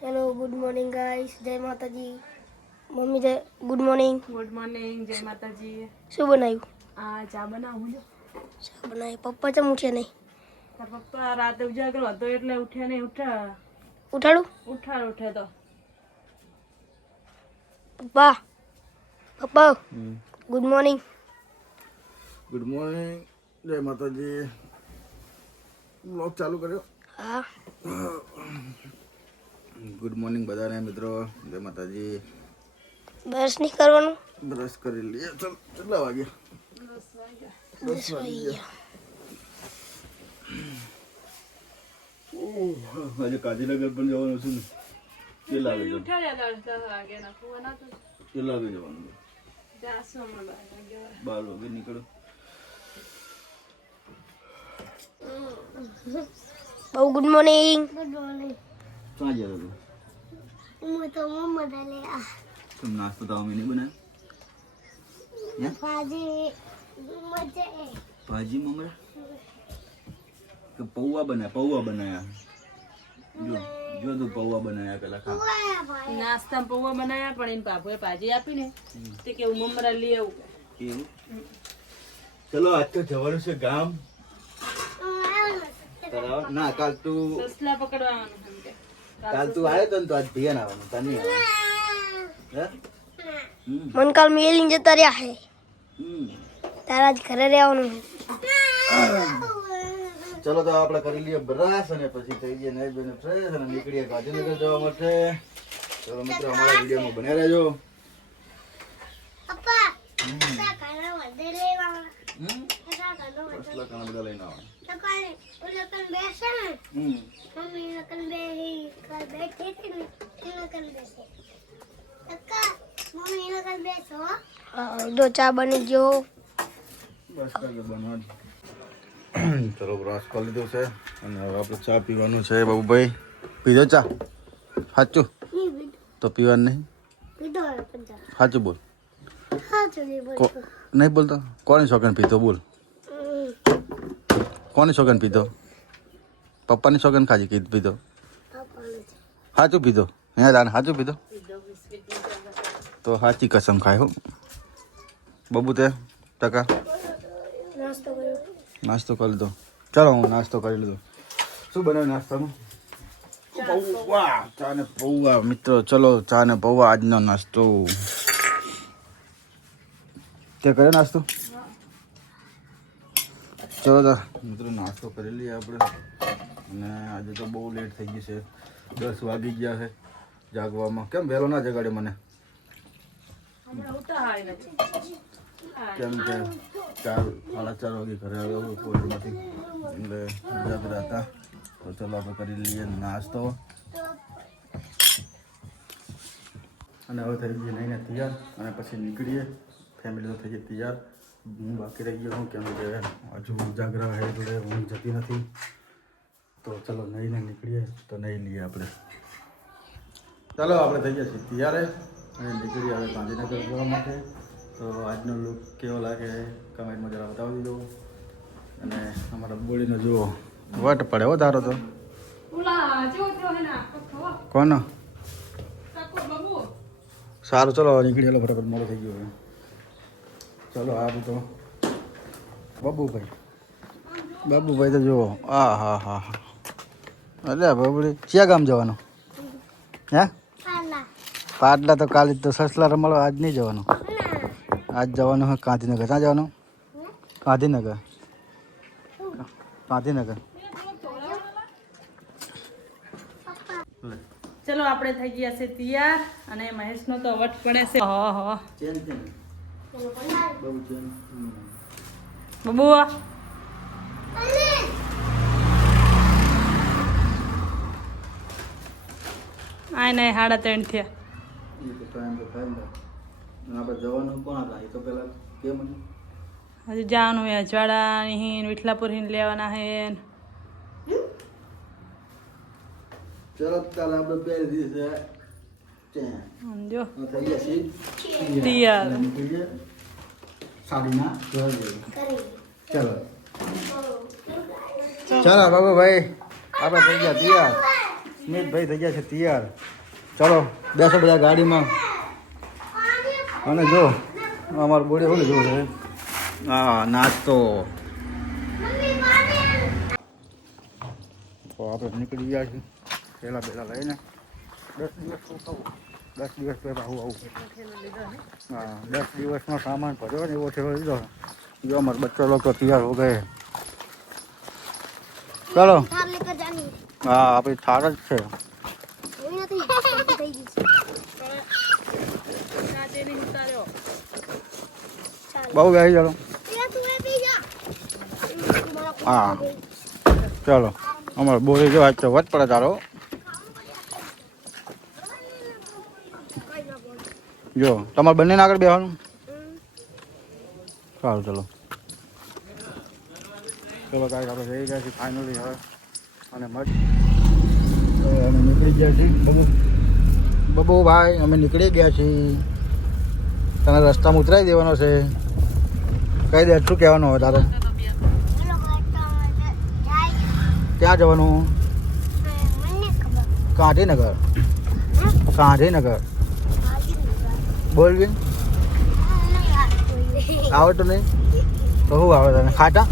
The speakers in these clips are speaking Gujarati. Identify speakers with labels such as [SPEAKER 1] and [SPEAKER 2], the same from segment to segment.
[SPEAKER 1] હેલો ગુડ મોર્નિંગ ગાઈસ જય માતાજી મમ્મી જય ગુડ મોર્નિંગ
[SPEAKER 2] ગુડ મોર્નિંગ જય માતાજી
[SPEAKER 1] શું બનાવ્યું
[SPEAKER 2] આ ચા બનાવું ચા
[SPEAKER 1] બનાવી. બનાવ્યું પપ્પા ચમ ઉઠ્યા નહીં?
[SPEAKER 2] તાર પપ્પા રાતે ઉજાગરો હતો એટલે ઉઠ્યા નહીં ઉઠા
[SPEAKER 1] ઉઠાડું?
[SPEAKER 2] ઉઠાડ ઉઠે તો.
[SPEAKER 1] પપ્પા. પપ્પા. ગુડ મોર્નિંગ
[SPEAKER 3] ગુડ મોર્નિંગ જય માતાજી બ્લોગ ચાલુ કર્યો?
[SPEAKER 1] હા.
[SPEAKER 3] ગુડ મોર્નિંગ બધાને મિત્રો. જય માતાજી.
[SPEAKER 1] બ્રશ નહીં કરવાનું?
[SPEAKER 3] બ્રશ કરી લઈએ. ચાલ કેટલા વાગ્યા?
[SPEAKER 1] દસ વાગ્યા. ગયા
[SPEAKER 3] આજે કાજીનગર પણ જવાનું છે ને. કેટલા વાગે જવાનું? કેટલા વાગે જવાનું?
[SPEAKER 2] બાર વાગે
[SPEAKER 3] નીકળો.
[SPEAKER 1] બહુ ગુડ મોર્નિંગ ગુડ મોર્નિંગ
[SPEAKER 3] ક્યાં જતો
[SPEAKER 1] હું તો મમ્મા દાલે આ
[SPEAKER 3] તમે નાસ્તો તો અમે નહીં બનાવ્યો હે
[SPEAKER 1] ભાજી મજે
[SPEAKER 3] ભાજી મમરા કે પૌવા બનાયા પૌવા બનાયા જો જો તું પૌવા બનાયા પેલા ખા
[SPEAKER 2] નાસ્તા પૌવા બનાવ્યા પણ એને બાપુએ ભાજી આપીને તે કેવું મમરા લઈ આવું
[SPEAKER 3] એવું ચલો આજ તો જવાનું છે ગામ ના કાલ તું
[SPEAKER 2] સસલા પકડવાનું કે
[SPEAKER 3] કાલ તું આવ્યો તો ને તો આજ ધ્યાન આવવાનું તને નહીં આવવાનું.
[SPEAKER 1] મન કાલ મેલીને જતા રહ્યા હે.
[SPEAKER 3] હમ.
[SPEAKER 1] તારા જ ઘરે રહેવાનું
[SPEAKER 3] ચલો તો આપણે કરી લઈએ બ્રાસ અને પછી થઈ જઈએ નાઈ બેને ફ્રેશ અને નીકળીએ ગાંધીનગર જવા માટે. ચલો મિત્રો અમારા વિડીયોમાં બન્યા રહેજો. હમ. હમ? કસલા ઘણા બધા લઈને આવવાના. હમ.
[SPEAKER 1] હા, જો ચા બની ગયો.
[SPEAKER 3] બસ કાલે બનાવવાનું. ચલો બ્રશ કરી લીધું છે અને હવે આપણે ચા પીવાનું છે બાબુભાઈ. પીધો ચા? સાચું? તો પીવાનું નહીં? સાચું બોલ. નહીં બોલતો. કોની શોખેન પીધો? બોલ. કોની શોખન પીધો? પપ્પાની શોખેન ખાજી કીધું પીધો? સાચું પીધો. અહીંયા દાન સાચું પીધો. તો સાચી કસમ ખાય હો. બબુ તે ટકા.
[SPEAKER 1] નાસ્તો
[SPEAKER 3] કરી દો ચાલો હું નાસ્તો કરી લીધો. શું બનાવ્યું નાસ્તામાં? પૌવા ચા ને પૌવા. મિત્રો ચલો ચા ને પૌવા આજનો નાસ્તો. તે કર્યો નાસ્તો? ચલો મિત્રો નાસ્તો કરી લઈએ આપણે. અને આજે તો બહુ લેટ થઈ ગઈ છે. દસ વાગી ગયા છે જાગવામાં. કેમ વહેલો ના જગાડ્યો મને? કેમ કે ચાર સાડા ચાર વાગે ઘરે આવ્યો કોલેજમાંથી એટલે જાગરા હતા. તો ચલો આપણે કરી લઈએ નાસ્તો. અને હવે થઈ ગઈ લઈને તૈયાર. અને પછી નીકળીએ. ફેમિલી તો થઈ ગઈ તૈયાર. હું બાકી રહી ગયો હું કેમ કે હજુ જાગરા હે જોડે જતી નથી. તો ચલો નહીં ને નીકળીએ તો નહીં લઈએ આપણે. ચાલો આપણે થઈ ગયા છીએ. તૈયાર અને નીકળીએ હવે ગાંધીનગર જવા માટે. તો આજનો લુક કેવો લાગે કમેન્ટમાં જરા બતાવી દીધો. અને અમારા બોડીનો જુઓ. વટ પડે હો તારો તો. કોનો? સારું ચલો નીકળી ચાલો બરાબર મોડો થઈ ગયો હવે. ચલો આ તો બાબુભાઈ. બાબુભાઈ તો જુઓ. આ હા હા હા. અરે બાબુડી ક્યાં ગામ જવાનું? હે? પાટલા. તો કાલે તો સસલા રમાડવા આજ નહીં જવાનું. આજ જવાનું હોય ગાંધીનગર. ક્યાં જવાનું? ગાંધીનગર. ગાંધીનગર.
[SPEAKER 2] ચલો આપણે થઈ ગયા છે તૈયાર અને મહેશનો તો વટ પડે છે. હા હા. બબુ આય નહીં સાડા ત્રણ થયા
[SPEAKER 3] એ તો ટાઈમ તો થાય ને આપણે જવાનું કોણ હતા એ તો પેલા કે મને
[SPEAKER 2] હજી જવાનું હે અજવાડા હિન વિઠલાપુર હિન લેવાના હે
[SPEAKER 3] ચલો કાલે આપણે
[SPEAKER 2] બે
[SPEAKER 3] દિવસે થઈ ગયા
[SPEAKER 2] તૈયાર.
[SPEAKER 3] સાડીના ચલો. ચાલો. બાબુ ભાઈ આપણે થઈ ગયા તૈયાર. સ્મિતભાઈ થઈ ગયા છે તૈયાર. ચલો બેસો બધા ગાડીમાં. અને જો અમારું બોડી ઓલું જોવું છે. હા નાસ્તો. તો આપણે નીકળી ગયા છીએ. પહેલાં પહેલાં લઈને. દસ દિવસ દસ દિવસ પહેલાં આવું આવું. હા દસ દિવસનો સામાન ભર્યો ને એવો થયો લીધો. જો અમારે બચ્ચો લોકો તૈયાર હો ગયે. ચલો. હા આપણી થાર જ છે
[SPEAKER 1] એવી નથી શાંતિ થઈ ગઈ છે
[SPEAKER 2] રાતે નહીં ઉતાર્યો
[SPEAKER 1] ચાલ
[SPEAKER 3] બહુ બેસી ચાલો. હા. ચાલો અમારે બોરી જો તો વધ પડે તારો. જો તમારે બંને આગળ બેસવાનું સારું ચલો. ચલો કાંઈક આપણે જઈ ગયા છીએ ફાઇનલી હવે. અને મજ અમે નીકળી ગયા છીએ. બબુ. બબુ ભાઈ અમે નીકળી ગયા છીએ. તને રસ્તામાં ઉતરાવી દેવાનો છે. કહી દે, શું કહેવાનું હવે તારે? ક્યાં જવાનું? ગાંધીનગર. ગાંધીનગર. બોલ બી આવડતું નહીં? તો શું આવે તને? ખાટા?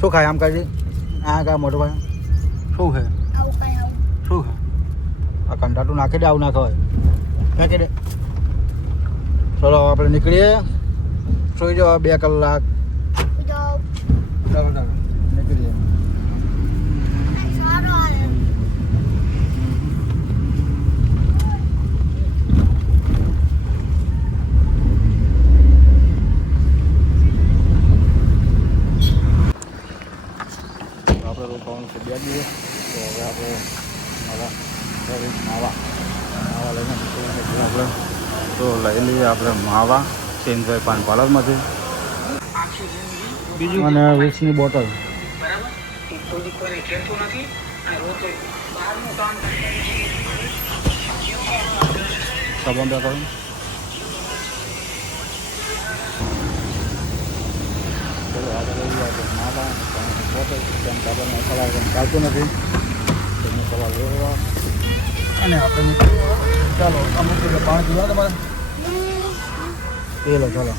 [SPEAKER 3] શું ખાય આમ કાઢી આ કા મોટો ભાઈ? શું છે? શું છે? આ કંટાટું નાખી દે, આવું ના ખવાય. કે દે. ચલો આપણે નીકળીએ. સુઈ જાઓ બે કલાક ચાલો ચાલો નીકળીએ આપણે રોકાવાનું છે બે દિવસ તો હવે આપણે મારા ઘરે માવા માવા લઈને નીકળીને છીએ આપણે તો લઈ લઈએ આપણે માવા ચેન્જભાઈ પાન પાર્લરમાંથી. બીજું? અને વીસની બોટલ. સંબંધ કંઈ ચાલતું નથી. અને આપણે ચાલો અમુક પાણી પીવા તમારે. એ લો ચાલો.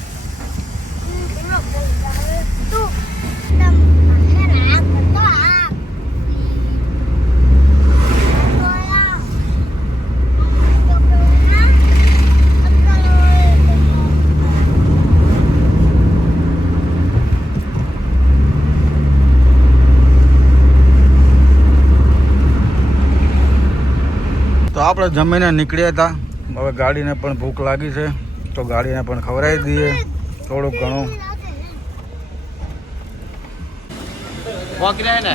[SPEAKER 3] તો આપણે જમીને નીકળ્યા હતા. હવે ગાડીને પણ ભૂખ લાગી છે. તો ગાડીને પણ ખવડાવી દઈએ. થોડુંક ઘણું.
[SPEAKER 2] ને?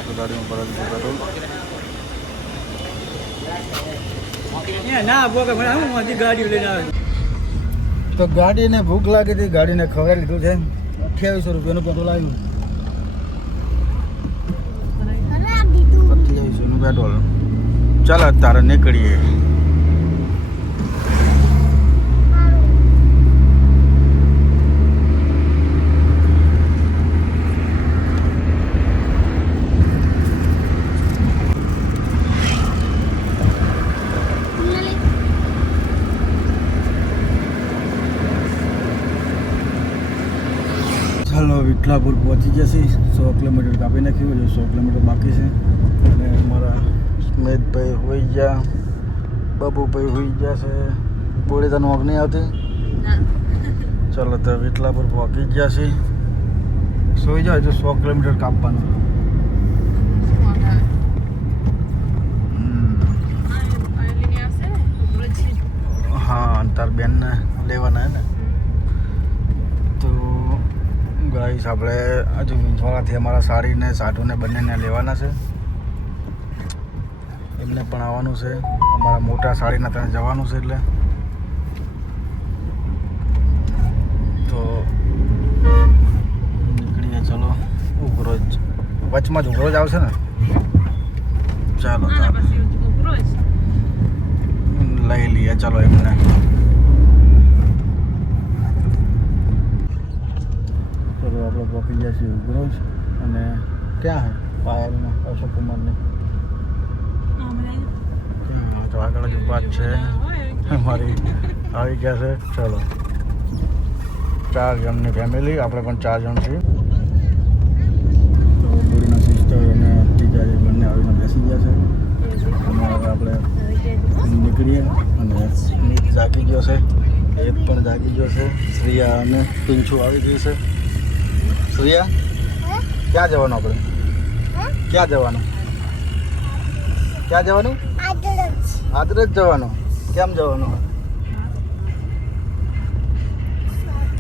[SPEAKER 3] તો ગાડીને ભૂખ લાગી હતી ગાડીને ખવડાવી લીધું છે. અઠ્યાવીસો રૂપિયાનું પેટ્રોલ આવ્યું. અઠ્યાવીસોનું પેટ્રોલ. ચાલો તારે નીકળીએ. વિઠલાપુર પહોંચી જશે. સો કિલોમીટર કાપી નાખ્યું હજુ સો કિલોમીટર બાકી છે. અને મારા સ્મિતભાઈ હોઈ ગયા બાબુભાઈ હોઈ ગયા છે. બોલે તને ઊંઘ નહીં આવતી? ચાલો તો વિઠલાપુર પહોંચી ગયા છે. સોઈ જાઓ હજુ સો કિલોમીટર કાપવાનું. હા તાર બેનને લેવાના હે ને? ગાઈસ આપણે હજુ વિંછવાડાથી અમારા સાડીને સાઢુને બંનેને લેવાના છે. એમને પણ આવવાનું છે. અમારા મોટા સાડીના ત્યાં જવાનું છે એટલે. તો નીકળીએ ચલો. ઉઘરોજ. વચમાં જ ઉગરોજ આવશે ને? ચાલો ચાલો. લઈ લઈએ ચાલો એમને. ચલો આપણે પહોંચી ગયા છીએ ઉગ્રોજ અને ક્યાં હે? પાયલના અશોક કુમારની આગળ જ ઊભા છે. અમારી આવી ગયા છે. ચલો. ચાર જણની ફેમિલી આપણે પણ ચાર જણ છીએ. તો બુડીના સિસ્ટર અને જે બંને આવીને બેસી ગયા છે. અને હવે આપણે નીકળીએ અને જાગી ગયો છે. એક પણ જાગી ગયો છે. શ્રિયા અને પિંછુ આવી ગઈ છે. શ્રિયા ક્યાં જવાનું આપણે? ક્યાં જવાનું? ક્યાં જવાનું? આદરે જ જવાનું. કેમ જવાનું?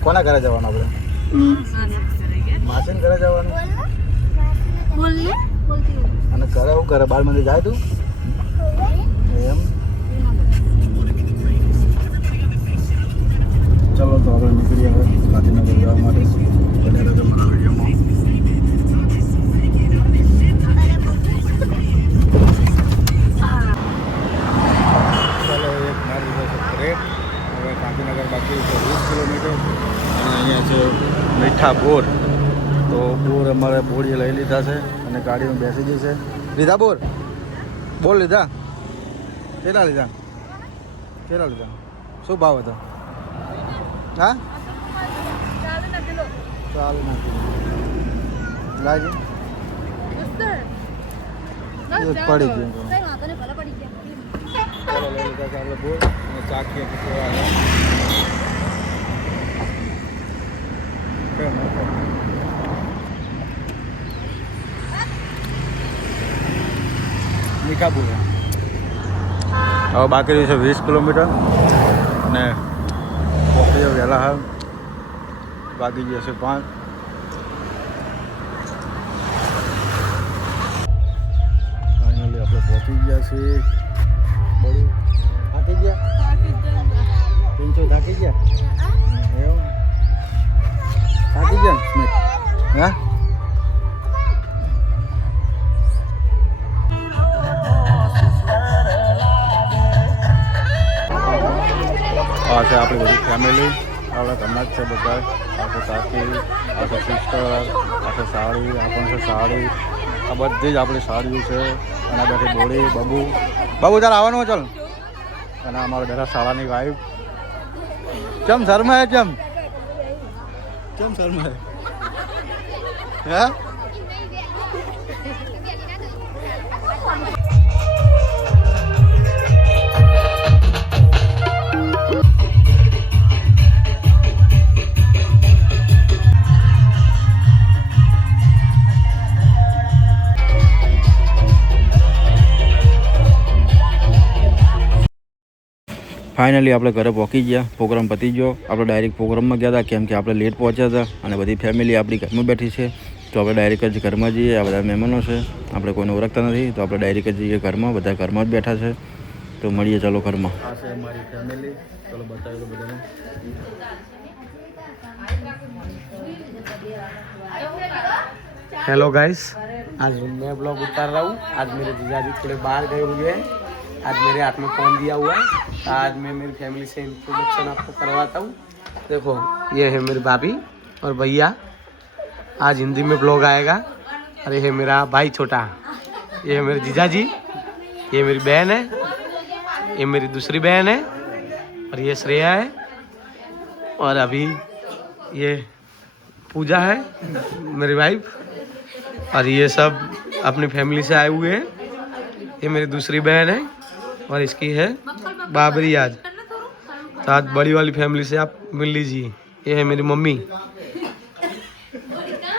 [SPEAKER 3] કોના ઘરે જવાનું આપણે? માસીને ઘરે જવાનું? અને ઘરે હું? ઘરે બાર મંદિર જાય તું? ચલો તો હવે નીકળીએ હવે ગાંધીનગર જવા માટે. બને રહેજો મારા વિડીયોમાં હવે ગાંધીનગર બાકી વીસ કિલોમીટર. અહીંયા છે મીઠા બોર. તો બોર અમારે બોરી લઈ લીધા છે અને ગાડીમાં બેસી ગઈ છે. લીધા બોર? બોર લીધા? કેટલા લીધા? કેટલા લીધા? શું ભાવ હતો? હા? ચાલુ નાખી લાગે? પડી ગયું. હવે બાકી રહ્યું છે વીસ કિલોમીટર અને પોખરીઓ વહેલા હાલ. વાગી જશે પાંચ. ફાઇનલી આપણે પહોંચી ગયા છીએ. આ છે સાડી આ પણ છે સાડી. આ બધી જ આપણી સાડીઓ છે. અને આ બેઠી બોડી બબુ. બબુ ચાલ આવવાનું ચાલ. અને અમારા બેઠા શાળાની વાઈફ કેમ શર્મા કેમ? કેમ શર્મા હે? ફાઇનલી આપણે ઘરે પહોંચી ગયા પ્રોગ્રામ પતી ગયો આપણે ડાયરેક્ટ પ્રોગ્રામમાં ગયા હતા કેમ કે આપણે લેટ પહોંચ્યા હતા અને બધી ફેમિલી આપણી ઘરમાં બેઠી છે તો આપણે ડાયરેક્ટ જ ઘરમાં જઈએ આ બધા મહેમાનો છે આપણે કોઈને ઓળખતા નથી તો આપણે ડાયરેક્ટ જ જઈએ ઘરમાં બધા ઘરમાં જ બેઠા છે તો મળીએ ચાલો ઘરમાં આ છે અમારી ફેમિલી ચલો બતાવી દો બધાને
[SPEAKER 4] हेलो गाइस आज मैं ब्लॉग उतार रहा हूँ आज मेरे जीजाजी थोड़े बाहर गए हुए हैं आज मेरे हाथ में फ़ोन दिया हुआ है। आज मैं मेरी फैमिली से इंट्रोडक्शन आपको करवाता हूँ। देखो, ये है मेरी भाभी और भैया। आज हिंदी में ब्लॉग आएगा। और ये है मेरा भाई छोटा। ये है मेरे जीजा जी ये मेरी बहन है। ये मेरी दूसरी बहन है। और ये श्रेया है। और अभी ये पूजा है, मेरी वाइफ और ये सब अपनी फैमिली से आए हुए हैं। ये मेरी दूसरी बहन है। और इसकी है बाबरी आज तो आज बड़ी वाली फैमिली से आप मिल लीजिए। ये है मेरी मम्मी।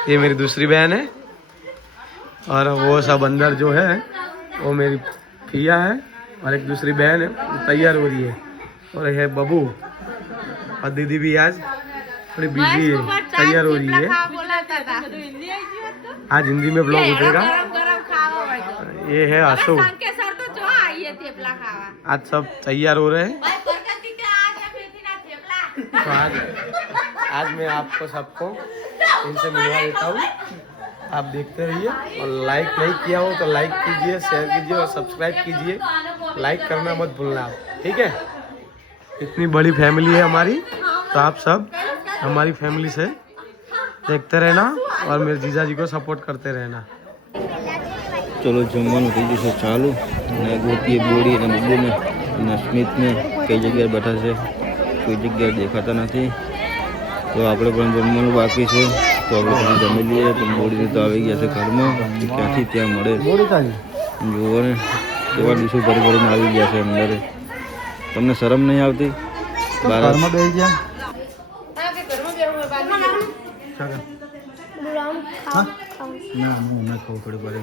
[SPEAKER 4] ये मेरी दूसरी बहन है। और वो सब अंदर जो है वो मेरी पिया है और एक दूसरी बहन है तैयार हो रही है। और ये है बबू और दीदी भी आज थोड़ी बिज़ी है तैयार हो रही है। आज हिंदी में ब्लॉग उठेगा। ये है अशोक आज सब तैयार हो रहे हैं। तो आज आज मैं आपको सबको इनसे मिलवा देता हूँ। आप देखते रहिए और लाइक नहीं किया हो तो लाइक कीजिए शेयर कीजिए और सब्सक्राइब कीजिए। लाइक करना मत भूलना आप ठीक है? इतनी बड़ी फैमिली है हमारी तो आप सब हमारी फैमिली से देखते रहना और मेरे जीजा जी को सपोर्ट करते रहना।
[SPEAKER 3] ચલો જમવાનું થઈ જશે ચાલુ. અને ગોતીએ બોડી અને બબ્બુને અને સ્મિતને કઈ જગ્યાએ બેઠા છે? કોઈ જગ્યાએ દેખાતા નથી. તો આપણે પણ જમવાનું બાકી છે. તો આપણે પછી જમી લઈએ. પણ બોડીને તો આવી ગયા છે ઘરમાં. ક્યાંથી ત્યાં મળે. જુઓ ને કેવા ડીશો ભરી ભરીને આવી ગયા છે અંદર. તમને શરમ નહીં આવતી? બહાર બેસી ગયા? ના હું હમણાં ખાવું થોડી વાર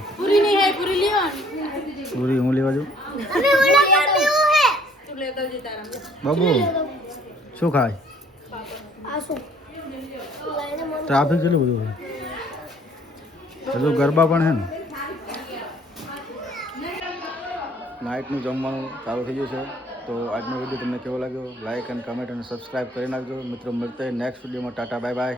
[SPEAKER 2] પૂરી નહીં હે
[SPEAKER 3] હું લેવા જાઉં?
[SPEAKER 1] હે.
[SPEAKER 3] બાબુ શું ખાય? ટ્રાફિક કેટલું બધું હજુ ગરબા પણ છે ને? નાઇટનું જમવાનું ચાલુ થઈ ગયું છે. તો આજનો વીડિયો તમને કેવો લાગ્યો? લાઇક અને કમેન્ટ અને સબસ્ક્રાઈબ કરી નાખજો. મિત્રો મળતા નેક્સ્ટ વિડીયોમાં ટાટા બાય બાય